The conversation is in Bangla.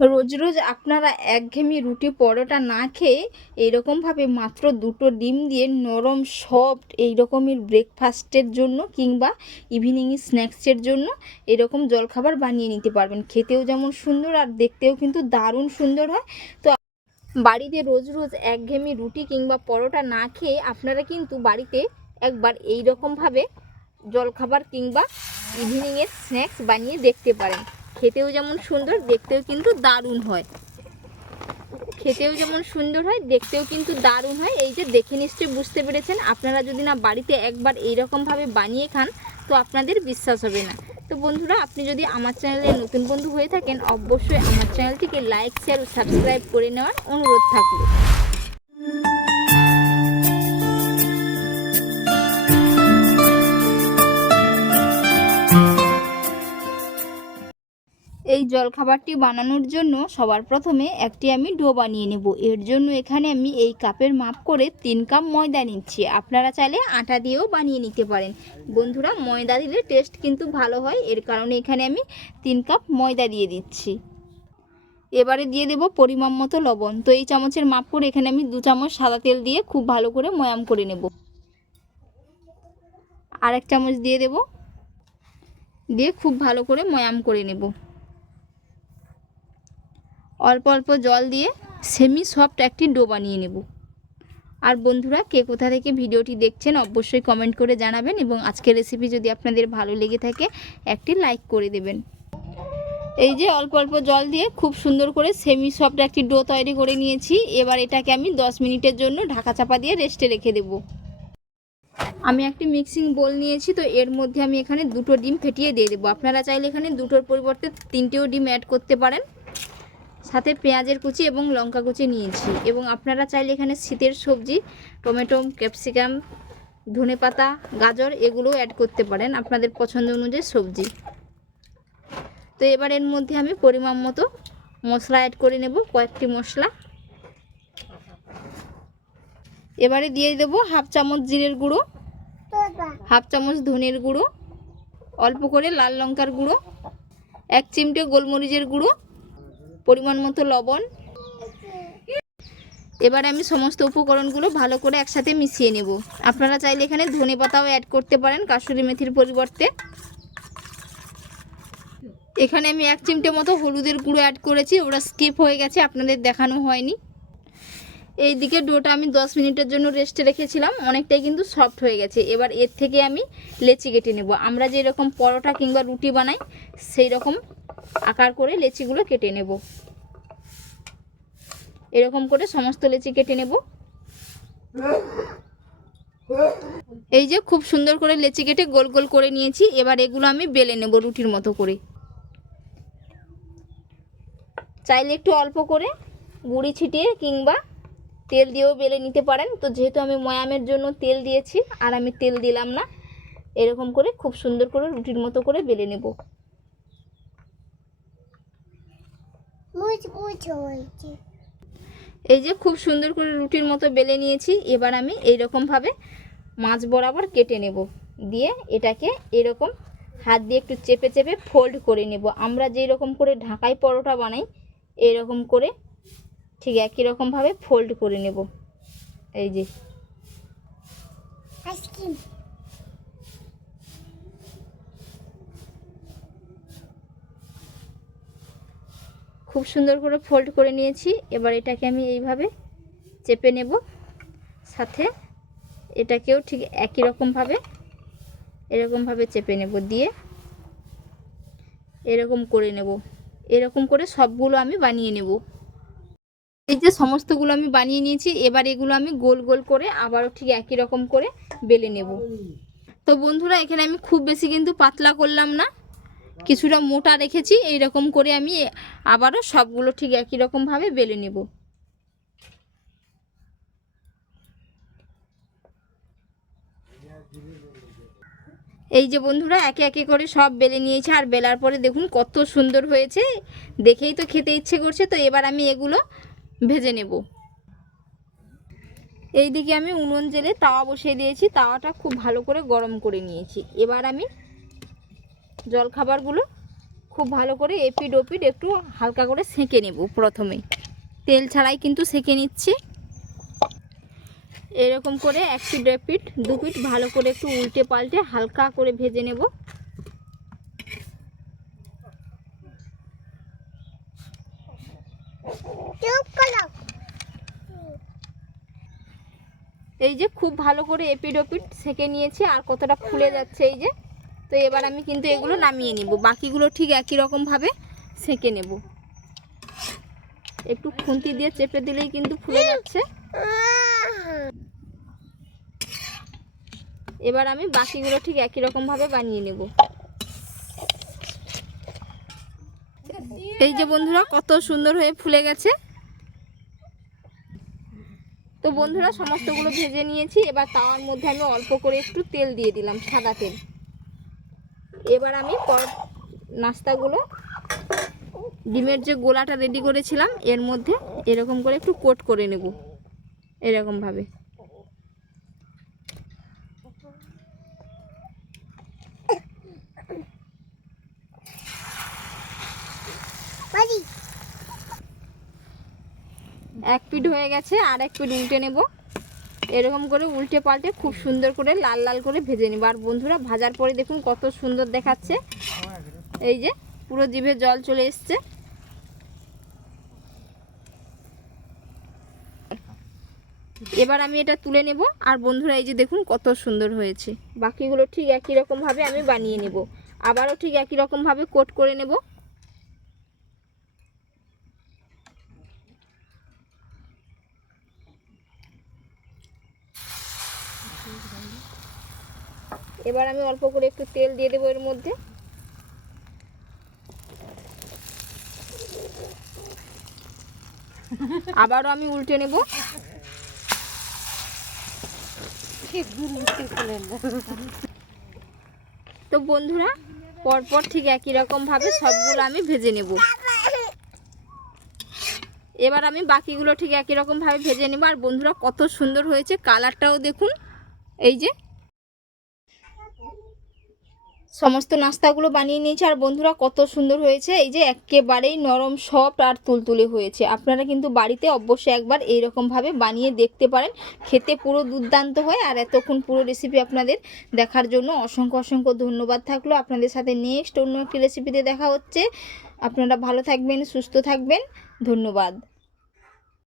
রোজ রোজ আপনারা একঘেয়েমি রুটি পরোটা না খেয়ে এইরকমভাবে মাত্র দুটো ডিম দিয়ে নরম সফট এই রকমের ব্রেকফাস্টের জন্য কিংবা ইভিনিং স্ন্যাক্সের জন্য এরকম জলখাবার বানিয়ে নিতে পারবেন। খেতেও যেমন সুন্দর আর দেখতেও কিন্তু দারুণ সুন্দর হয়। তো বাড়িতে রোজ রোজ একঘেয়েমি রুটি কিংবা পরোটা না খেয়ে আপনারা কিন্তু বাড়িতে একবার এই রকমভাবে জলখাবার কিংবা ইভিনিংয়ের স্ন্যাক্স বানিয়ে দেখতে পারেন। খেতেও যেমন সুন্দর, দেখতেও কিন্তু দারুণ হয়। খেতেও যেমন সুন্দর হয়, দেখতেও কিন্তু দারুণ হয়। এই যে দেখে নিশ্চয়ই বুঝতে পেরেছেন, আপনারা যদি না বাড়িতে একবার এই রকমভাবে বানিয়ে খান, তো আপনাদের বিশ্বাস হবে না। তো বন্ধুরা, আপনি যদি আমার চ্যানেলে নতুন বন্ধু হয়ে থাকেন, অবশ্যই আমার চ্যানেলটিকে লাইক শেয়ার ও সাবস্ক্রাইব করে নেওয়ার অনুরোধ থাকল। এই জলখাবারটি বানানোর জন্য সবার প্রথমে একটি আমি ডো বানিয়ে নেব। এর জন্য এখানে আমি এই কাপের মাপ করে তিন কাপ ময়দা নিচ্ছি। আপনারা চাইলে আটা দিয়েও বানিয়ে নিতে পারেন। বন্ধুরা, ময়দা দিলে টেস্ট কিন্তু ভালো হয়। এর কারণে এখানে আমি তিন কাপ ময়দা দিয়ে দিচ্ছি। এবারে দিয়ে দেব পরিমাণ মতো লবণ। তো এই চামচের মাপ করে এখানে আমি দু চামচ সাদা তেল দিয়ে খুব ভালো করে ময়াম করে নেব। আর এক চামচ দিয়ে দেব। দিয়ে খুব ভালো করে ময়াম করে নেব। অল্প অল্প জল দিয়ে সেমি সফট একটি ডো বানিয়ে নেব। আর বন্ধুরা, কে কোথা থেকে ভিডিওটি দেখছেন অবশ্যই কমেন্ট করে জানাবেন এবং আজকের রেসিপি যদি আপনাদের ভালো লেগে থাকে, একটি লাইক করে দেবেন। এই যে অল্প অল্প জল দিয়ে খুব সুন্দর করে সেমি সফট একটি ডো তৈরি করে নিয়েছি। এবার এটাকে আমি 10 মিনিটের জন্য ঢাকা চাপা দিয়ে রেস্টে রেখে দেব। আমি একটি মিক্সিং বোল নিয়েছি, তো এর মধ্যে আমি এখানে দুটো ডিম ফেটিয়ে দিয়ে দেবো। আপনারা চাইলে এখানে দুটোর পরিবর্তে তিনটেও ডিম অ্যাড করতে পারেন। সাথে পেঁয়াজের কুচি এবং লঙ্কা কুচি নিয়েছি। এবং আপনারা চাইলে এখানে শীতের সবজি, টমেটো, ক্যাপসিকাম ধনেপাতা গাজর এগুলোও অ্যাড করতে পারেন আপনাদের পছন্দ অনুযায়ী সবজি। তো এবার এর মধ্যে আমি পরিমাণ মতো মশলা অ্যাড করে নেব, কয়েকটি মশলা। এবারে দিয়ে দেব হাফ চামচ জিরের গুঁড়ো, হাফ চামচ ধনের গুঁড়ো, অল্প করে লাল লঙ্কার গুঁড়ো, এক চিমটে গোলমরিচের গুঁড়ো পরিমাণ মতো লবণ। এবার আমি সমস্ত উপকরণগুলো ভালো করে একসাথে মিশিয়ে নেব। আপনারা চাইলে এখানে ধনে পাতাও অ্যাড করতে পারেন কাসুরি মেথির পরিবর্তে। এখানে আমি এক চিমটে মতো হলুদের গুঁড়ো অ্যাড করেছি, ওরা স্কিপ হয়ে গেছে, আপনাদের দেখানো হয়নি। এই দিকে ডোটা আমি 10 মিনিটের জন্য রেস্টে রেখেছিলাম, অনেকটাই কিন্তু সফট হয়ে গেছে। এবার এর থেকে আমি লেচি কেটে নেব। আমরা যেরকম পরোটা কিংবা রুটি বানাই সেই রকম আকার করে লেচিগুলো কেটে নেব। এরকম করে সমস্ত লেচি কেটে নেব। এই যে খুব সুন্দর করে লেচি কেটে গোল গোল করে নিয়েছি, এবার এগুলো আমি বেলে নেব রুটির মতো করে। চাইলে একটু অল্প করে গুঁড়ি ছিটিয়ে কিংবা তেল দিয়েও বেলে নিতে পারেন। তো যেহেতু আমি ময়ামের জন্য তেল দিয়েছি আর আমি তেল দিলাম না এরকম করে খুব সুন্দর করে রুটির মতো করে বেলে নেব। এই যে খুব সুন্দর করে রুটির মতো বেলে নিয়েছি এবার আমি এই রকমভাবে মাছ বরাবর কেটে নেব। দিয়ে এটাকে এরকম হাত দিয়ে একটু চেপে চেপে ফোল্ড করে নেব। আমরা যেই রকম করে ঢাকায় পরোটা বানাই এরকম করে ঠিক একই রকমভাবে ফোল্ড করে নেব। এই যে। আইসক্রিম খুব সুন্দর করে ফোল্ড করে নিয়েছি। এবার এটাকে আমি এইভাবে চেপে নেব। সাথে এটাকেও ঠিক একই রকমভাবে এরকমভাবে চেপে নেব দিয়ে। এরকম করে নেব। এরকম করে সবগুলো আমি বানিয়ে নেব। এই যে সমস্তগুলো আমি বানিয়ে নিয়েছি, এবার এগুলো আমি গোল গোল করে আবারও ঠিক একই রকম করে বেলে নেব। তো বন্ধুরা, এখানে আমি খুব বেশি কিন্তু পাতলা করলাম না। কিছুটা মোটা রেখেছি এই রকম করে আমি আবারও সবগুলো ঠিক একই রকমভাবে বেলে নেব। এই যে বন্ধুরা, একে একে করে সব বেলে নিয়েছে, আর বেলার পরে দেখুন কত সুন্দর হয়েছে। দেখেই তো খেতে ইচ্ছে করছে। তো এবার আমি এগুলো ভেজে নেব। এইদিকে আমি উনুন জেলে তাওয়া বসিয়ে দিয়েছি। তাওয়াটা খুব ভালো করে গরম করে নিয়েছি। এবার আমি জলখাবারগুলো খুব ভালো করে এপিড ওপিড একটু হালকা করে সেঁকে নেব প্রথমে। তেল ছাড়াই কিন্তু সেঁকে নিচ্ছি। এরকম করে এক পিঠ দু পিঠ ভালো করে একটু উল্টে পাল্টে হালকা করে ভেজে নেব। এই যে খুব ভালো করে এপিড ওপিড সেঁকে নিয়েছি আর কতটা ফুলে যাচ্ছে এই যে। তো এবার আমি কিন্তু এগুলো নামিয়ে নিব। বাকিগুলো ঠিক একই রকমভাবে সেঁকে নেব। একটু খুন্তি দিয়ে চেপে দিলেই কিন্তু ফুলে যাচ্ছে। এবার আমি বাকিগুলো ঠিক একই রকমভাবে বানিয়ে নেব। এই যে বন্ধুরা, কত সুন্দর হয়ে ফুলে গেছে। তো বন্ধুরা, সমস্তগুলো ভেজে নিয়েছি। এবার তাওয়ার মধ্যে আমি অল্প করে একটু তেল দিয়ে দিলাম, সাদা তেল। এবার আমি পর নাস্তাগুলো, ডিমের যে গোলাটা রেডি করেছিলাম, এর মধ্যে এরকম করে একটু কোট করে নেব, এরকমভাবে। এক পিঠ হয়ে গেছে, আর এক পিঠ উল্টে নেব। এরকম করে উল্টে পাল্টে খুব সুন্দর করে লাল লাল করে ভেজে নেব। আর বন্ধুরা, ভাজার পরে দেখুন কত সুন্দর দেখাচ্ছে। এই যে, পুরো জিভে জল চলে এসছে। এবার আমি এটা তুলে নেব। আর বন্ধুরা, এই যে দেখুন কত সুন্দর হয়েছে। বাকিগুলো ঠিক একই রকমভাবে আমি বানিয়ে নেব। আবারও ঠিক একই রকমভাবে কোট করে নেব। এবার আমি অল্প করে একটু তেল দিয়ে দেবো এর মধ্যে। আবারও আমি উল্টে নেব। তো বন্ধুরা, পরপর ঠিক একই রকম ভাবে সবগুলো আমি ভেজে নেব। এবার আমি বাকিগুলো ঠিক একই রকম ভাবে ভেজে নেব। আর বন্ধুরা, কত সুন্দর হয়েছে কালারটাও দেখুন। এই যে সমস্ত নাস্তাগুলো বানিয়ে নিয়েছি। আর বন্ধুরা, কত সুন্দর হয়েছে। এই যে একেবারেই নরম, সফট আর তুলতুলে হয়েছে। আপনারা কিন্তু বাড়িতে অবশ্যই একবার এইরকমভাবে বানিয়ে দেখতে পারেন। খেতে পুরো দুর্দান্ত হয়। আর এতক্ষণ পুরো রেসিপি আপনাদের দেখার জন্য অসংখ্য অসংখ্য ধন্যবাদ থাকল। আপনাদের সাথে নেক্সট অন্য একটি রেসিপিতে দেখা হচ্ছে। আপনারা ভালো থাকবেন, সুস্থ থাকবেন। ধন্যবাদ।